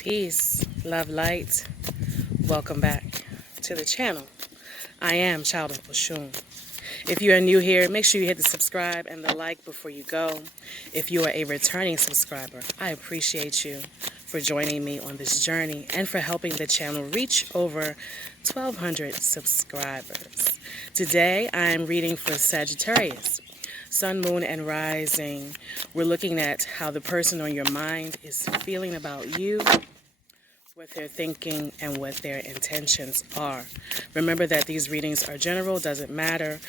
Peace, love, light. Welcome back to the channel. I am Child of Oshun. If you are new here, make sure you hit the subscribe and the like before you go. If you are a returning subscriber, I appreciate you for joining me on this journey and for helping the channel reach over 1,200 subscribers. Today, I am reading for Sagittarius. Sun, moon, and rising. We're looking at how the person on your mind is feeling about you, what they're thinking, and what their intentions are. Remember that these readings are general. Doesn't matter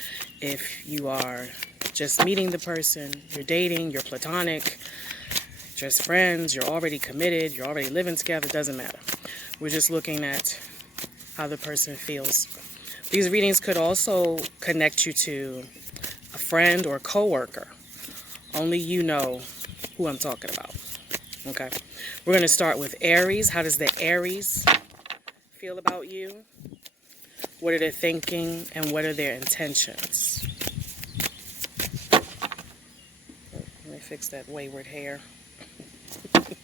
if you are just meeting the person, you're dating, you're platonic, just friends, you're already committed, you're already living together. Doesn't matter. We're just looking at how the person feels. These readings could also connect you to a friend or coworker. Only you know who I'm talking about. Okay. We're going to start with Aries. How does the Aries feel about you? What are they thinking and what are their intentions? Let me fix that wayward hair. Okay.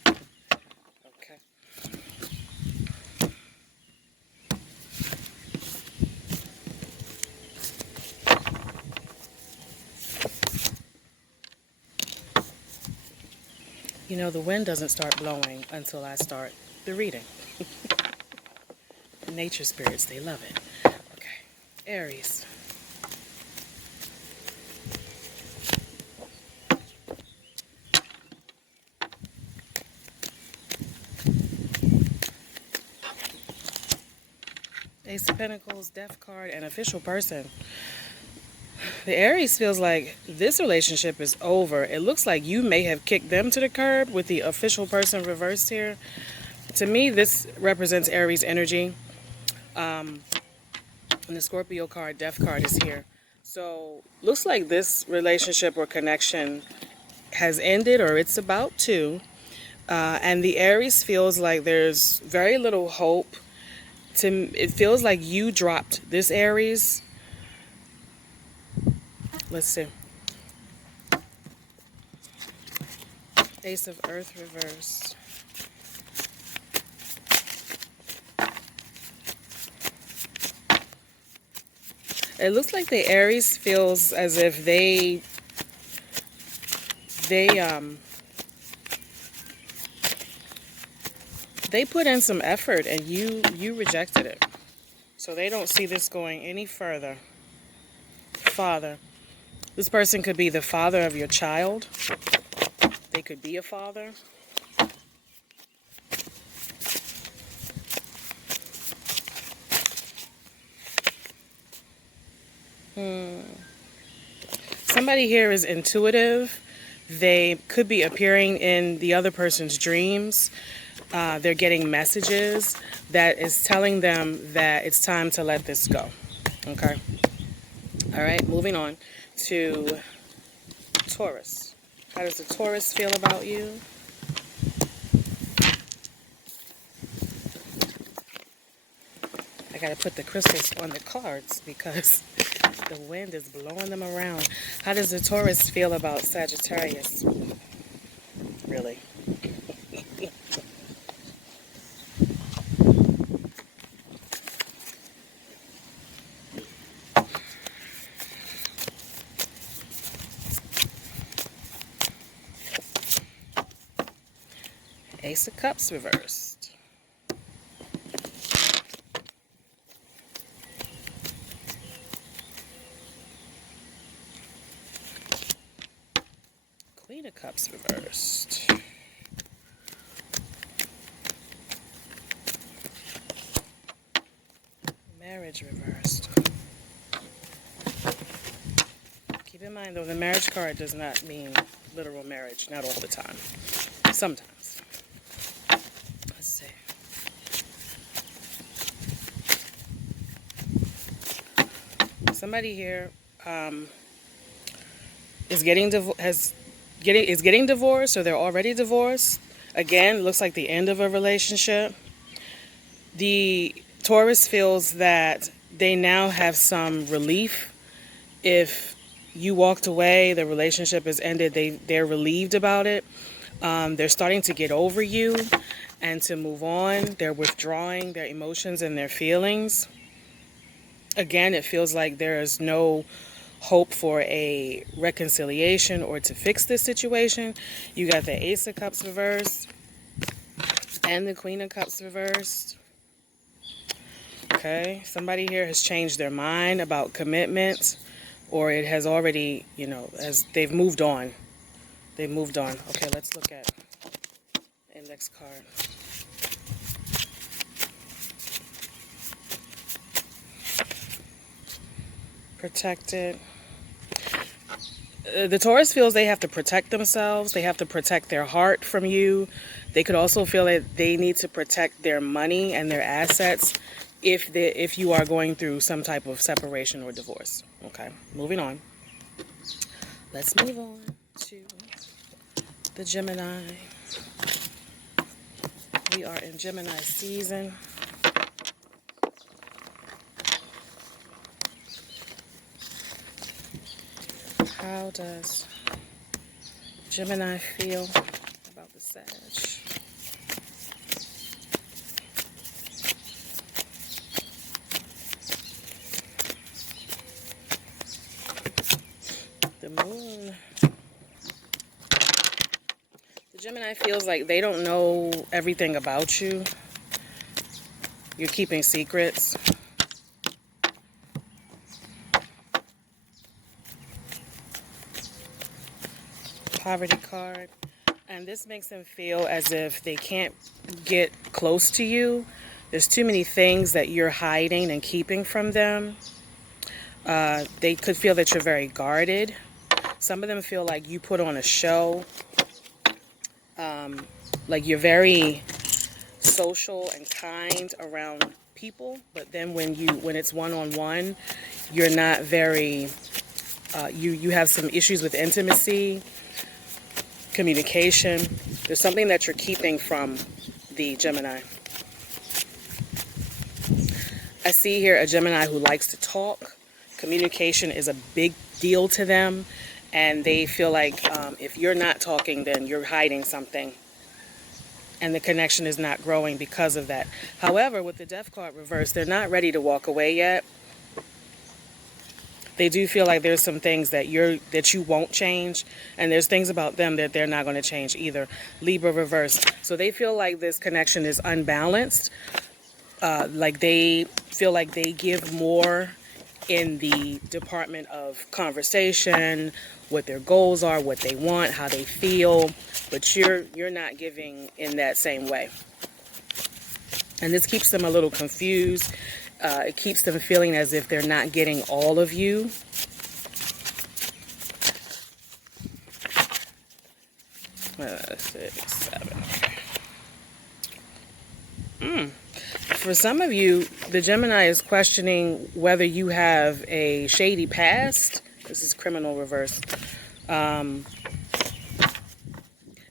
You know, the wind doesn't start blowing until I start the reading. Nature spirits, they love it. Okay, Aries. Ace of Pentacles, Death card, and official person. The Aries feels like this relationship is over. It looks like you may have kicked them to the curb with the official person reversed here. To me, this represents Aries energy. And the Scorpio card, Death card, is here. So, looks like this relationship or connection has ended, or it's about to. And the Aries feels like there's very little hope. It feels like you dropped this Aries. Let's see. Ace of Earth reversed. It looks like the Aries feels as if they put in some effort and you rejected it. So they don't see this going any further. Father. This person could be the father of your child. They could be a father. Somebody here is intuitive. They could be appearing in the other person's dreams. They're getting messages that is telling them that it's time to let this go. Okay? All right, moving on to Taurus. How does the Taurus feel about you? I gotta put the crystals on the cards because the wind is blowing them around. How does the Taurus feel about Sagittarius? Really? Ace of Cups reversed. Queen of Cups reversed. Marriage reversed. Keep in mind though, the marriage card does not mean literal marriage, not all the time. Sometimes. Let's see. Somebody here is getting divorced, or they're already divorced. Again, looks like the end of a relationship. The Taurus feels that they now have some relief. If you walked away, the relationship has ended, they're relieved about it. They're starting to get over you and to move on. They're withdrawing their emotions and their feelings. Again, it feels like there is no hope for a reconciliation or to fix this situation. You got the Ace of Cups reversed and the Queen of Cups reversed. Okay, somebody here has changed their mind about commitment, or it has already, as they've moved on. They've moved on. Okay, let's look at index card. Protected. The Taurus feels they have to protect themselves. They have to protect their heart from you. They could also feel that they need to protect their money and their assets if you are going through some type of separation or divorce. Okay, moving on. Let's move on to the Gemini. We are in Gemini season. How does Gemini feel about the Sag? The Moon. The Gemini feels like they don't know everything about you. You're keeping secrets. Poverty card. And this makes them feel as if they can't get close to you. There's too many things that you're hiding and keeping from them. They could feel that you're very guarded. Some of them feel like you put on a show. Like you're very social and kind around people, but then when it's one-on-one, you're not very, you have some issues with intimacy, communication. There's something that you're keeping from the Gemini. I see here a Gemini who likes to talk. Communication is a big deal to them, and they feel like if you're not talking, then you're hiding something, and the connection is not growing because of that. However, with the Death card reversed, they're not ready to walk away yet. They do feel like there's some things that you won't change, and there's things about them that they're not going to change either. Libra reverse. So they feel like this connection is unbalanced. Like they feel like they give more in the department of conversation, what their goals are, what they want, how they feel, but you're not giving in that same way. And this keeps them a little confused. It keeps them feeling as if they're not getting all of you. Six, seven. For some of you, the Gemini is questioning whether you have a shady past. This is criminal reverse.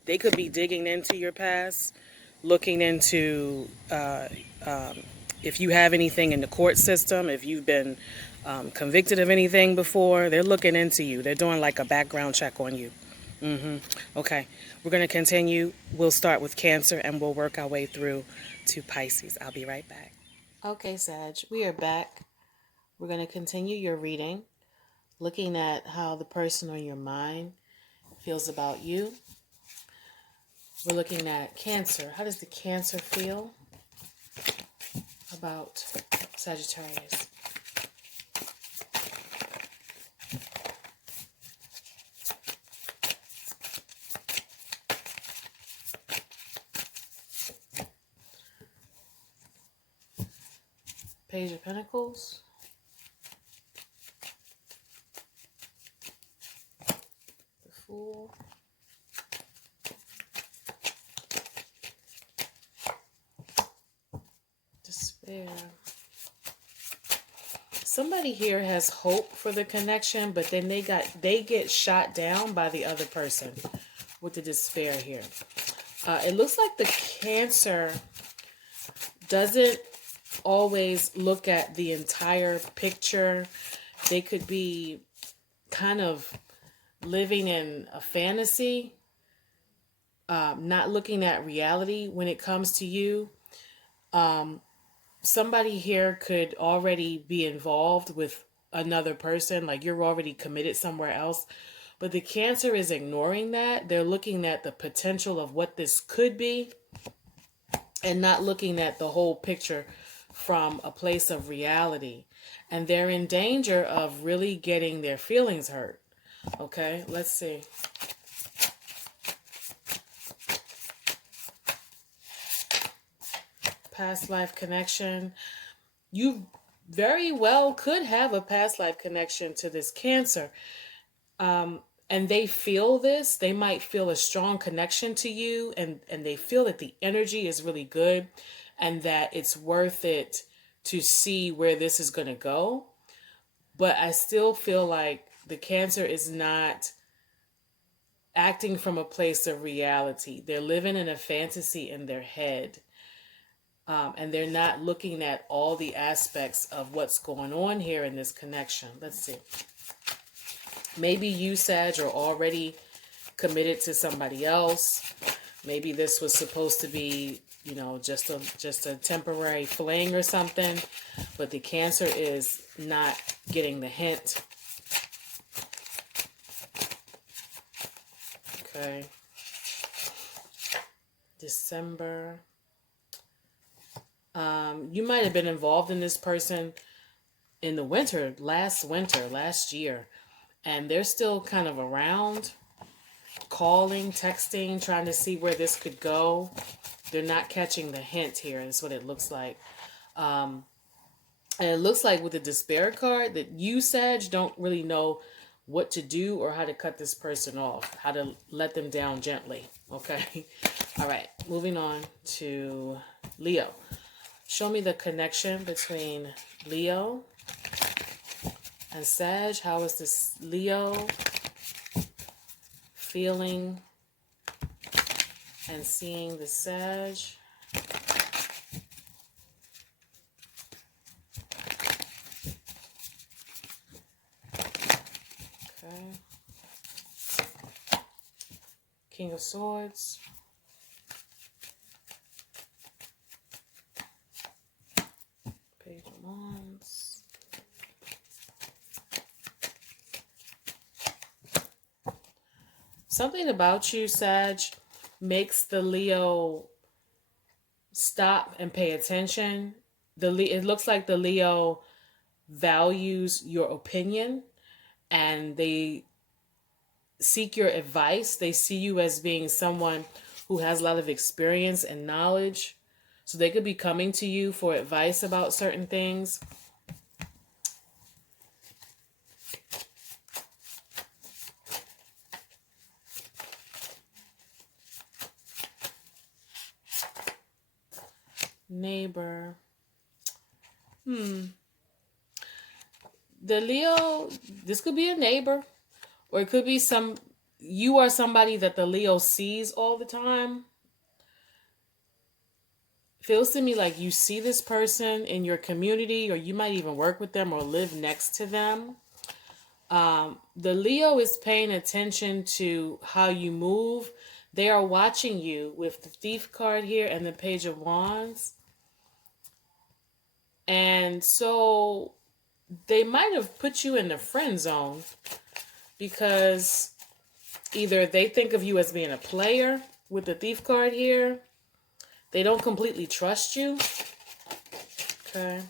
They could be digging into your past, looking into if you have anything in the court system, if you've been convicted of anything before. They're looking into you. They're doing like a background check on you. Okay, we're going to continue. We'll start with Cancer and we'll work our way through to Pisces. I'll be right back. Okay, Sag, we are back. We're going to continue your reading, looking at how the person on your mind feels about you. We're looking at Cancer. How does the Cancer feel about Sagittarius? Page of Pentacles. The Fool. Despair. Somebody here has hope for the connection, but then they get shot down by the other person with the Despair here. It looks like the Cancer doesn't always look at the entire picture. They could be kind of living in a fantasy not looking at reality when it comes to you. Somebody here could already be involved with another person, like you're already committed somewhere else. But the Cancer is ignoring that. They're looking at the potential of what this could be and not looking at the whole picture from a place of reality. And they're in danger of really getting their feelings hurt. Okay, let's see. Past life connection. You very well could have a past life connection to this Cancer. And they feel this. They might feel a strong connection to you, and they feel that the energy is really good and that it's worth it to see where this is going to go. But I still feel like the Cancer is not acting from a place of reality. They're living in a fantasy in their head. And they're not looking at all the aspects of what's going on here in this connection. Let's see. Maybe you, Sag, are already committed to somebody else. Maybe this was supposed to be, you know, just a temporary fling or something. But the Cancer is not getting the hint. Okay. December. You might have been involved in this person in the winter, last year. And they're still kind of around, calling, texting, trying to see where this could go. They're not catching the hint here. That's what it looks like. And it looks like with the despair card that you, Sag, don't really know what to do or how to cut this person off, how to let them down gently. Okay. All right. Moving on to Leo. Show me the connection between Leo and Sag. How is this Leo feeling and seeing the Sag? Okay. King of Swords. Page of Wands. Something about you, Sag, makes the Leo stop and pay attention. It looks like the Leo values your opinion and they seek your advice. They see you as being someone who has a lot of experience and knowledge. So they could be coming to you for advice about certain things. Neighbor. The Leo, this could be a neighbor, or it could be you are somebody that the Leo sees all the time. Feels to me like you see this person in your community, or you might even work with them or live next to them. The Leo is paying attention to how you move. They are watching you with the Thief card here and the Page of Wands. And so they might have put you in the friend zone because either they think of you as being a player with the Thief card here. They don't completely trust you. Okay.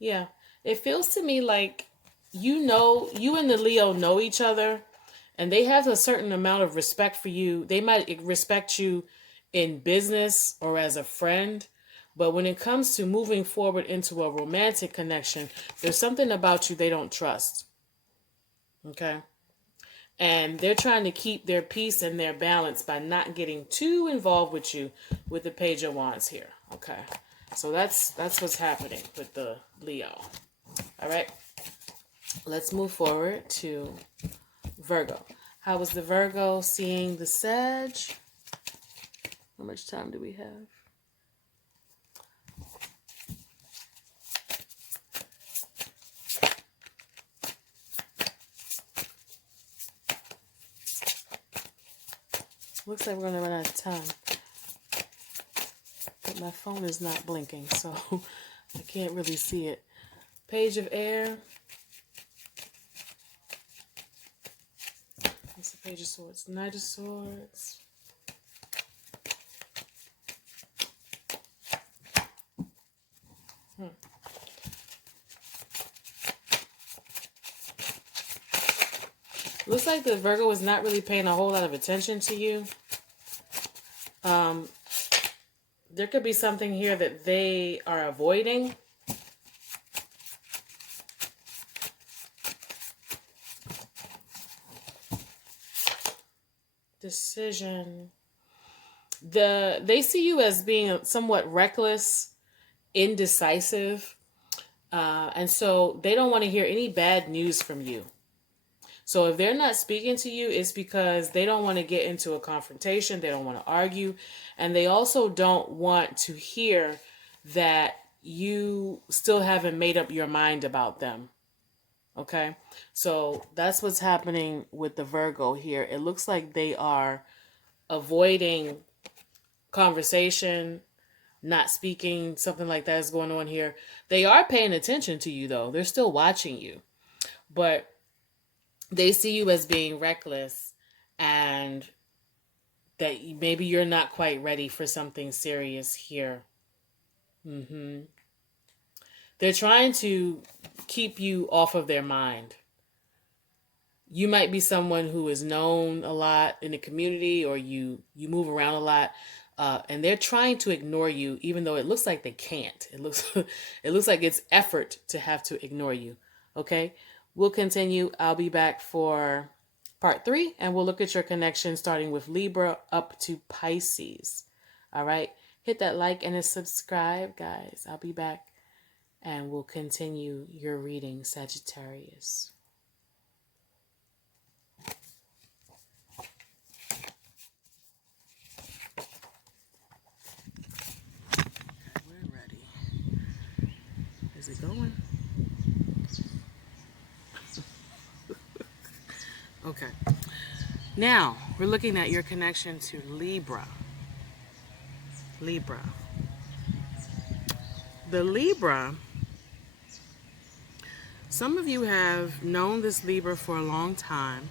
Yeah. It feels to me like you and the Leo know each other and they have a certain amount of respect for you. They might respect you in business or as a friend. But when it comes to moving forward into a romantic connection, there's something about you they don't trust. Okay? And they're trying to keep their peace and their balance by not getting too involved with you with the Page of Wands here. Okay? So that's what's happening with the Leo. All right? Let's move forward to Virgo. How was the Virgo seeing the Sag? How much time do we have? Looks like we're going to run out of time. But my phone is not blinking, so I can't really see it. Page of Air. That's the Page of Swords. Knight of Swords. Looks like the Virgo is not really paying a whole lot of attention to you. There could be something here that they are avoiding. Decision. They see you as being somewhat reckless, indecisive, and so they don't want to hear any bad news from you. So if they're not speaking to you, it's because they don't want to get into a confrontation. They don't want to argue. And they also don't want to hear that you still haven't made up your mind about them. Okay? So that's what's happening with the Virgo here. It looks like they are avoiding conversation, not speaking, something like that is going on here. They are paying attention to you, though. They're still watching you. But they see you as being reckless and that maybe you're not quite ready for something serious here. They're trying to keep you off of their mind. You might be someone who is known a lot in the community, or you move around a lot, and they're trying to ignore you, even though it looks like they can't. It looks like it's effort to have to ignore you. Okay? We'll continue. I'll be back for part 3, and we'll look at your connection starting with Libra up to Pisces. All right? Hit that like and a subscribe, guys. I'll be back, and we'll continue your reading, Sagittarius. We're ready. Is it going? Okay. Now, we're looking at your connection to Libra. Libra. The Libra, some of you have known this Libra for a long time.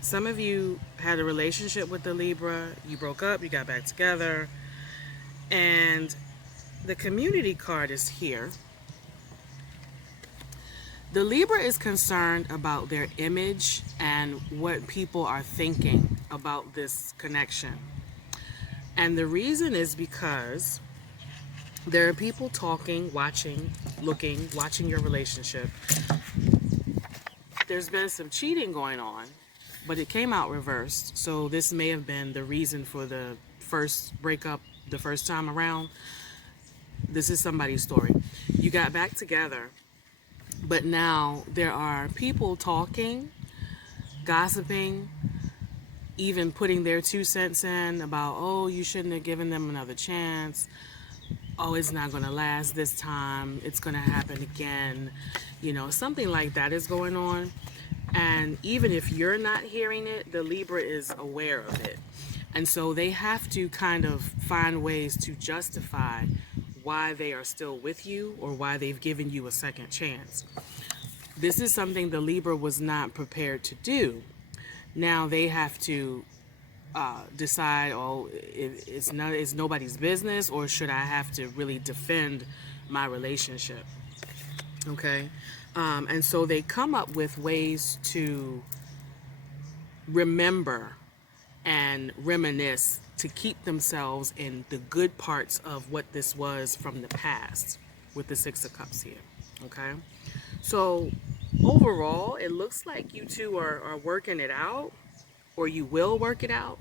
Some of you had a relationship with the Libra. You broke up, you got back together. And the community card is here. The Libra is concerned about their image and what people are thinking about this connection. And the reason is because there are people talking, watching, looking, watching your relationship. There's been some cheating going on, but it came out reversed. So this may have been the reason for the first breakup the first time around. This is somebody's story. You got back together. But now there are people talking, gossiping, even putting their 2 cents in about, oh, you shouldn't have given them another chance. Oh, it's not going to last this time. It's going to happen again. You know, something like that is going on. And even if you're not hearing it, the Libra is aware of it. And so they have to kind of find ways to justify why they are still with you or why they've given you a second chance. This is something the Libra was not prepared to do. Now they have to decide, oh, it's nobody's business, or should I have to really defend my relationship? Okay. And so they come up with ways to remember and reminisce to keep themselves in the good parts of what this was from the past with the 6 of Cups here. Okay. So overall, it looks like you two are working it out, or you will work it out.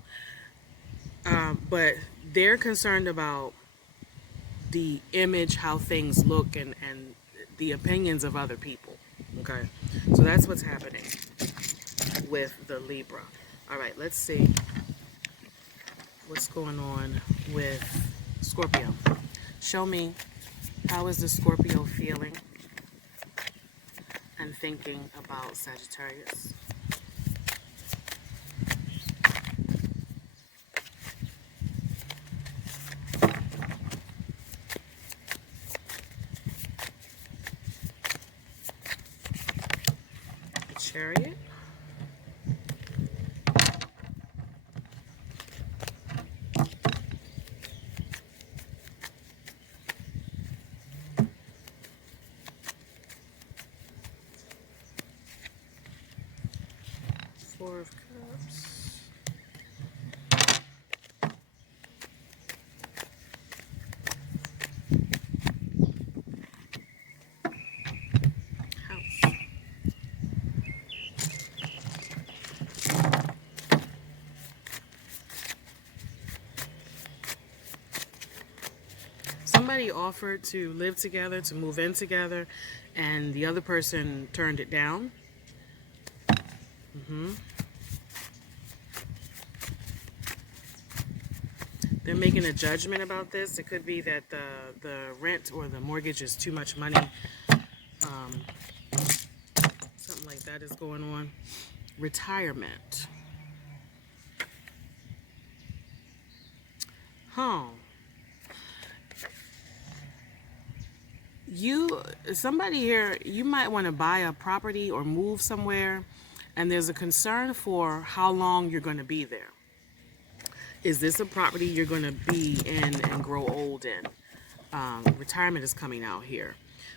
But they're concerned about the image, how things look, and the opinions of other people. Okay. So that's what's happening with the Libra. All right, let's see what's going on with Scorpio. Show me, how is the Scorpio feeling and thinking about Sagittarius? Chariot. Four of Cups. House. Somebody offered to live together, to move in together, and the other person turned it down. They're making a judgment about this. It could be that the rent or the mortgage is too much money. Something like that is going on. Retirement. Somebody here, you might want to buy a property or move somewhere, and there's a concern for how long you're going to be there. Is this a property you're going to be in and grow old in? Retirement is coming out here.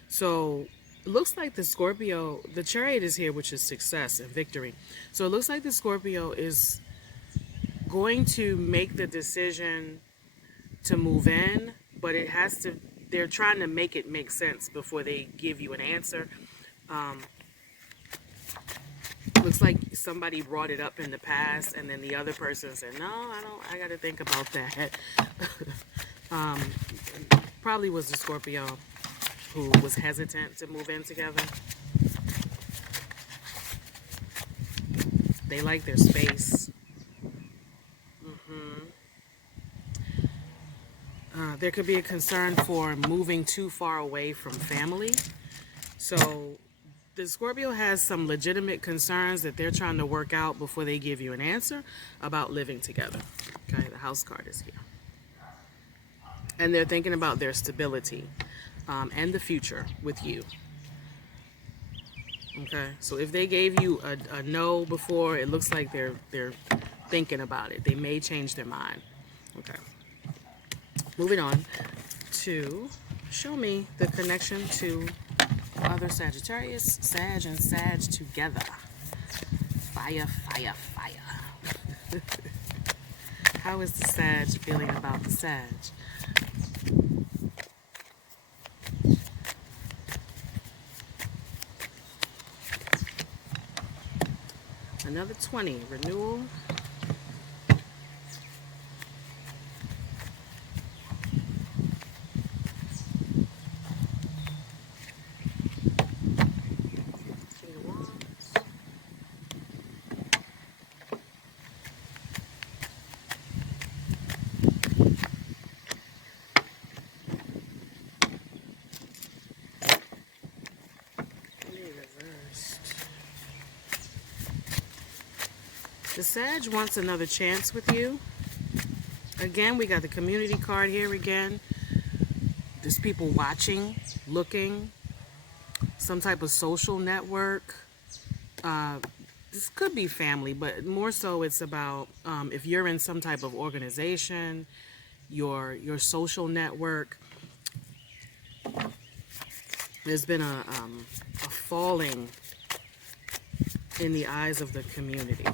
So it looks like the Scorpio, the Chariot is here, which is success and victory. So it looks like the Scorpio is going to make the decision to move in, but it has to, they're trying to make it make sense before they give you an answer. Looks like somebody brought it up in the past, and then the other person said, no, I got to think about that. Probably was the Scorpio who was hesitant to move in together. They like their space. There could be a concern for moving too far away from family. So the Scorpio has some legitimate concerns that they're trying to work out before they give you an answer about living together. Okay, the House card is here. And they're thinking about their stability and the future with you. Okay, so if they gave you a no before, it looks like they're thinking about it. They may change their mind. Okay. Moving on to show me the connection to other Sagittarius, Sag and Sag together. Fire, fire, fire. How is the Sag feeling about the Sag? Another 20, renewal. The Sag wants another chance with you. Again, we got the community card here again. There's people watching, looking, some type of social network. This could be family, but more so it's about if you're in some type of organization, your social network. There's been a falling in the eyes of the community.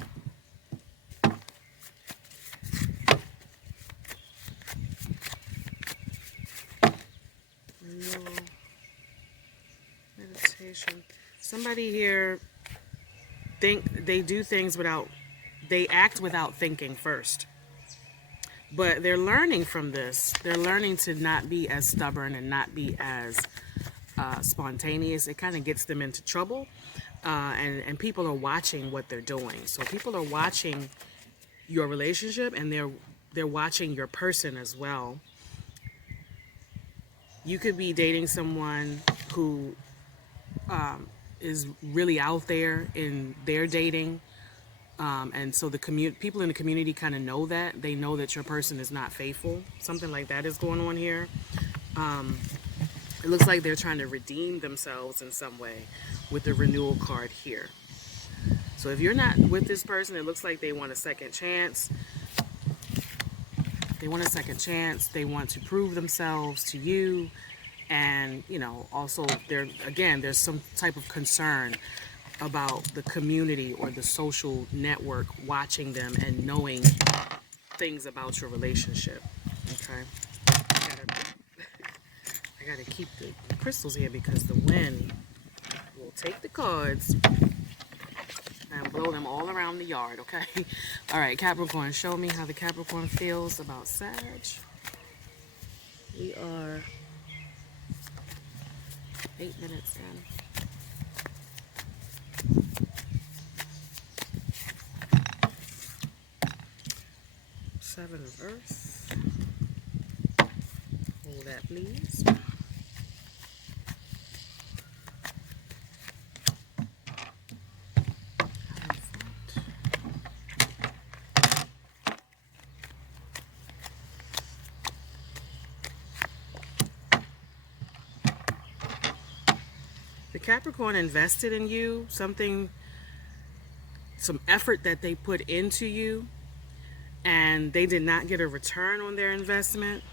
Meditation. Somebody here they do things they act without thinking first. But they're learning from this. They're learning to not be as stubborn and not be as spontaneous. It kind of gets them into trouble. And people are watching what they're doing. So people are watching your relationship, and they're watching your person as well. You could be dating someone who is really out there in their dating. And so the people in the community kind of know that. They know that your person is not faithful. Something like that is going on here. It looks like they're trying to redeem themselves in some way with the renewal card here. So if you're not with this person, it looks like they want a second chance. They want a second chance. They want to prove themselves to you. And, you know, also there's some type of concern about the community or the social network watching them and knowing things about your relationship. Okay. I gotta keep the crystals here because the wind will take the cards and blow them all around the yard, okay? All right, Capricorn, show me how the Capricorn feels about Sag. We are 8 minutes in. Seven of Earth. Hold that, please. The Capricorn invested in you, some effort that they put into you, and they did not get a return on their investment.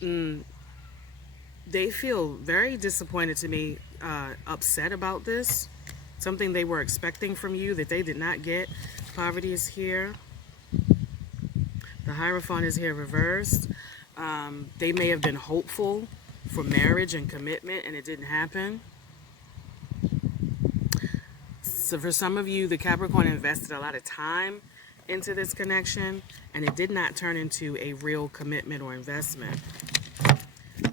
They feel very disappointed to me, upset about this. Something they were expecting from you that they did not get. Poverty is here. The Hierophant is here reversed. They may have been hopeful for marriage and commitment and it didn't happen. So for some of you, the Capricorn invested a lot of time into this connection and it did not turn into a real commitment or investment.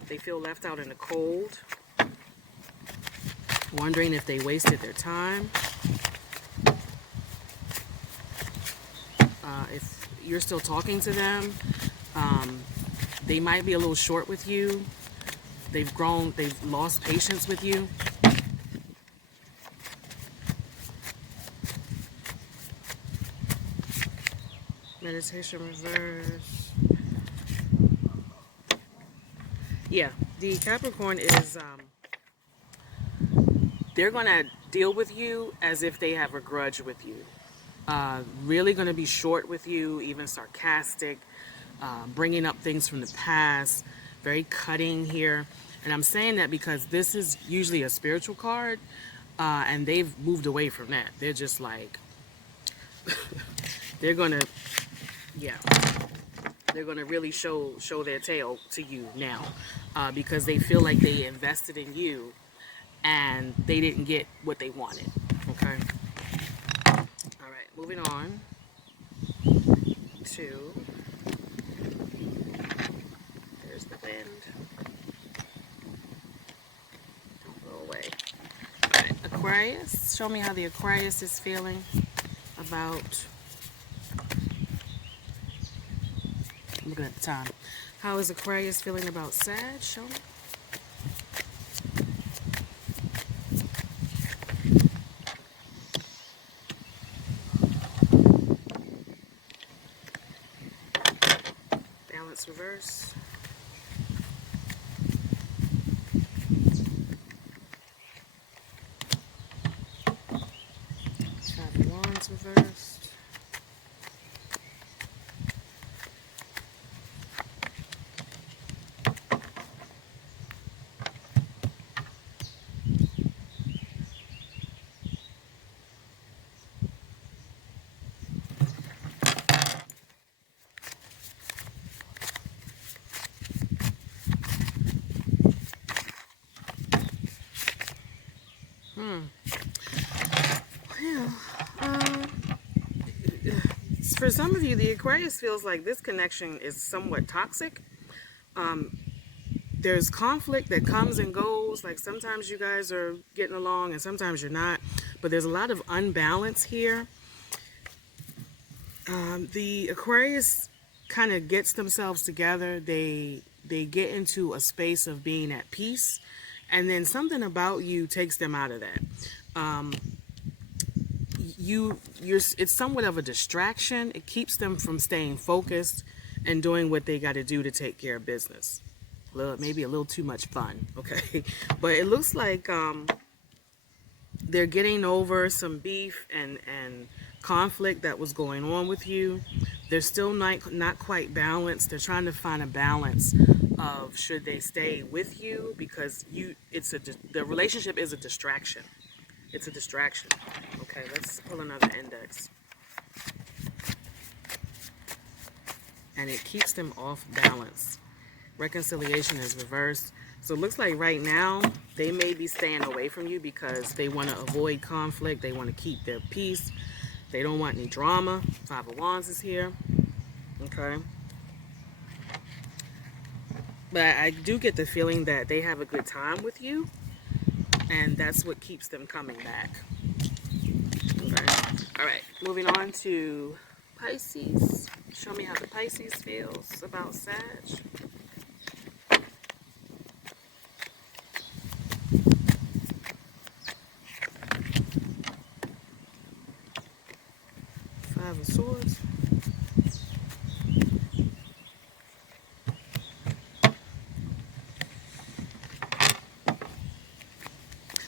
They feel left out in the cold, wondering if they wasted their time. If you're still talking to them, they might be a little short with you. They've lost patience with you. Meditation reverse. Yeah, the Capricorn is, they're going to deal with you as if they have a grudge with you. Really going to be short with you, even sarcastic, bringing up things from the past, very cutting here. And I'm saying that because this is usually a spiritual card, and they've moved away from that. They're just like, they're going to, yeah, they're going to really show their tail to you now, because they feel like they invested in you and they didn't get what they wanted. Okay. All right, moving on to, there's the wind. Don't go away. All right, Aquarius, show me how the Aquarius is feeling about, I'm looking at the time. How is Aquarius feeling about Sag? Show me. Balance reverse. Five of Wands reversed. For some of you, the Aquarius feels like this connection is somewhat toxic. There's conflict that comes and goes. Like sometimes you guys are getting along and sometimes you're not. But there's a lot of unbalance here. The Aquarius kind of gets themselves together. They get into a space of being at peace. And then something about you takes them out of that. It's somewhat of a distraction. It keeps them from staying focused and doing what they got to do to take care of business. Maybe a little too much fun, okay? But it looks like They're getting over some beef and conflict that was going on with you. They're still not quite balanced. They're trying to find a balance of should they stay with you because the relationship is a distraction. It's a distraction. Okay, let's pull another index. And it keeps them off balance. Reconciliation is reversed. So it looks like right now they may be staying away from you because they want to avoid conflict. They want to keep their peace. They don't want any drama. Five of Wands is here. Okay. But I do get the feeling that they have a good time with you. And that's what keeps them coming back. Okay. All right. Moving on to Pisces. Show me how the Pisces feels about Sag. Five of Swords.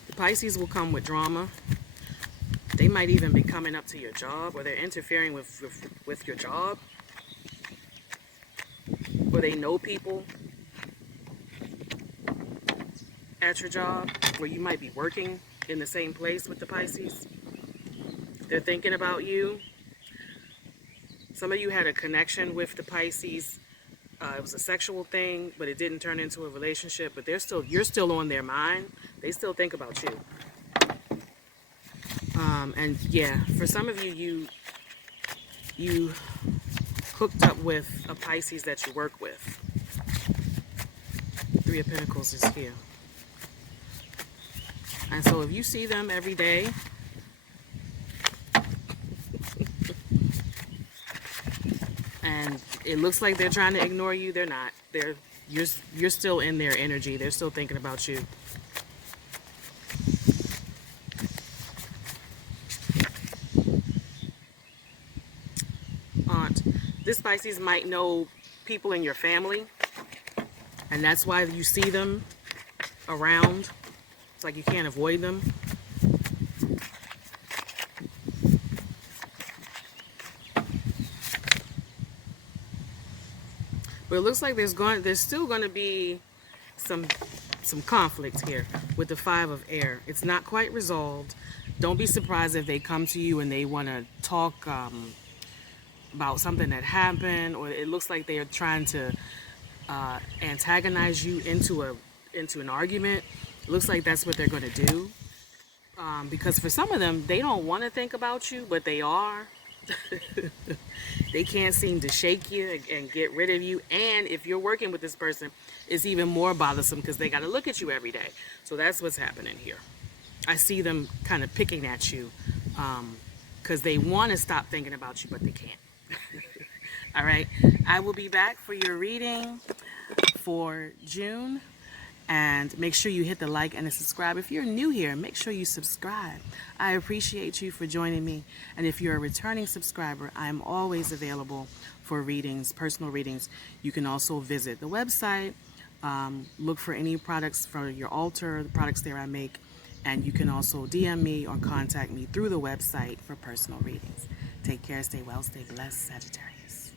The Pisces will come with drama. They might even be coming up to your job, or they're interfering with your job, or they know people at your job, where you might be working in the same place with the Pisces. They're thinking about you. Some of you had a connection with the Pisces. It was a sexual thing, but it didn't turn into a relationship. But you're still on their mind. They still think about you. And yeah, for some of you, you hooked up with a Pisces that you work with. Three of Pentacles is here. And so if you see them every day, and it looks like they're trying to ignore you, they're not. You're still in their energy. They're still thinking about you. This Pisces might know people in your family, and that's why you see them around. It's like you can't avoid them. But it looks like there's still going to be some conflict here with the Five of Air. It's not quite resolved. Don't be surprised if they come to you and they want to talk about something that happened, or it looks like they are trying to antagonize you into an argument. It looks like that's what they're going to do. Because for some of them, they don't want to think about you, but they are. They can't seem to shake you and get rid of you. And if you're working with this person, it's even more bothersome because they got to look at you every day. So that's what's happening here. I see them kind of picking at you because they want to stop thinking about you, but they can't. All right. I will be back for your reading for June. And make sure you hit the like and the subscribe. If you're new here, make sure you subscribe. I appreciate you for joining me. And if you're a returning subscriber, I'm always available for readings, personal readings. You can also visit the website, look for any products for your altar, the products there I make. And you can also DM me or contact me through the website for personal readings. Take care, stay well, stay blessed, Sagittarius.